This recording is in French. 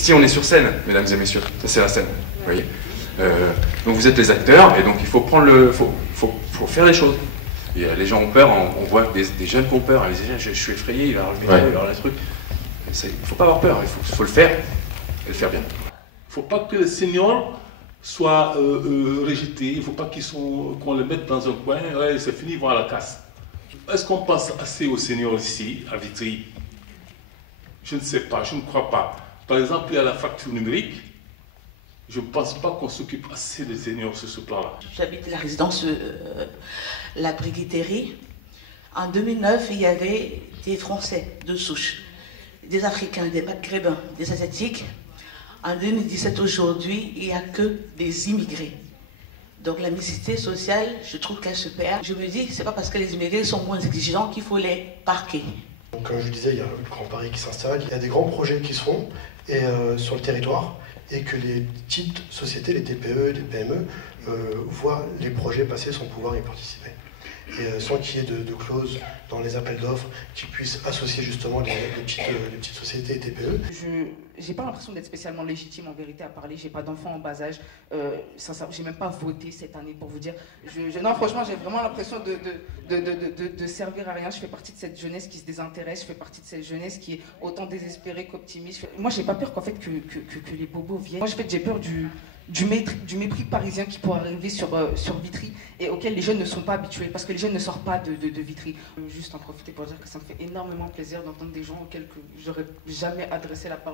Ici, on est sur scène, mesdames et messieurs. Ça, c'est la scène. Vous voyez. Donc, vous êtes les acteurs, et donc il faut prendre faut faire les choses. Et, les gens ont peur. On voit des jeunes qui ont peur. Ils disent, je suis effrayé, il va y avoir le métier, il va y avoir le truc. Il ne faut pas avoir peur. Il faut le faire, et le faire bien. Il ne faut pas que les seniors soient rejetés. Il ne faut pas qu'on les mette dans un coin. Ouais, c'est fini, ils vont à la casse. Est-ce qu'on pense assez aux seniors ici, à Vitry? Je ne sais pas, je ne crois pas. Par exemple, il y a la facture numérique. Je ne pense pas qu'on s'occupe assez des seniors sur ce plan-là. J'habite la résidence La Briqueterie. En 2009, il y avait des Français de souche, des Africains, des Maghrébins, des Asiatiques. En 2017, aujourd'hui, il n'y a que des immigrés. Donc la mixité sociale, je trouve qu'elle se perd. Je me dis, c'est pas parce que les immigrés sont moins exigeants qu'il faut les parquer. Donc, comme je vous disais, il y a le Grand Paris qui s'installe, il y a des grands projets qui se font sur le territoire, et que les petites sociétés, les TPE, les PME, voient les projets passer sans pouvoir y participer. Et sans qu'il y ait de clauses dans les appels d'offres qui puissent associer justement les petites sociétés et TPE. Je n'ai pas l'impression d'être spécialement légitime en vérité à parler. J'ai pas d'enfant en bas âge. J'ai même pas voté cette année pour vous dire. Non, franchement, j'ai vraiment l'impression de servir à rien. Je fais partie de cette jeunesse qui se désintéresse. Je fais partie de cette jeunesse qui est autant désespérée qu'optimiste. Moi, j'ai pas peur qu'en fait que les bobos viennent. Moi, j'ai peur du mépris parisien qui pourrait arriver sur Vitry et auquel les jeunes ne sont pas habitués parce que les jeunes ne sortent pas de Vitry. Juste en profiter pour dire que ça me fait énormément plaisir d'entendre des gens auxquels j'aurais jamais adressé la parole.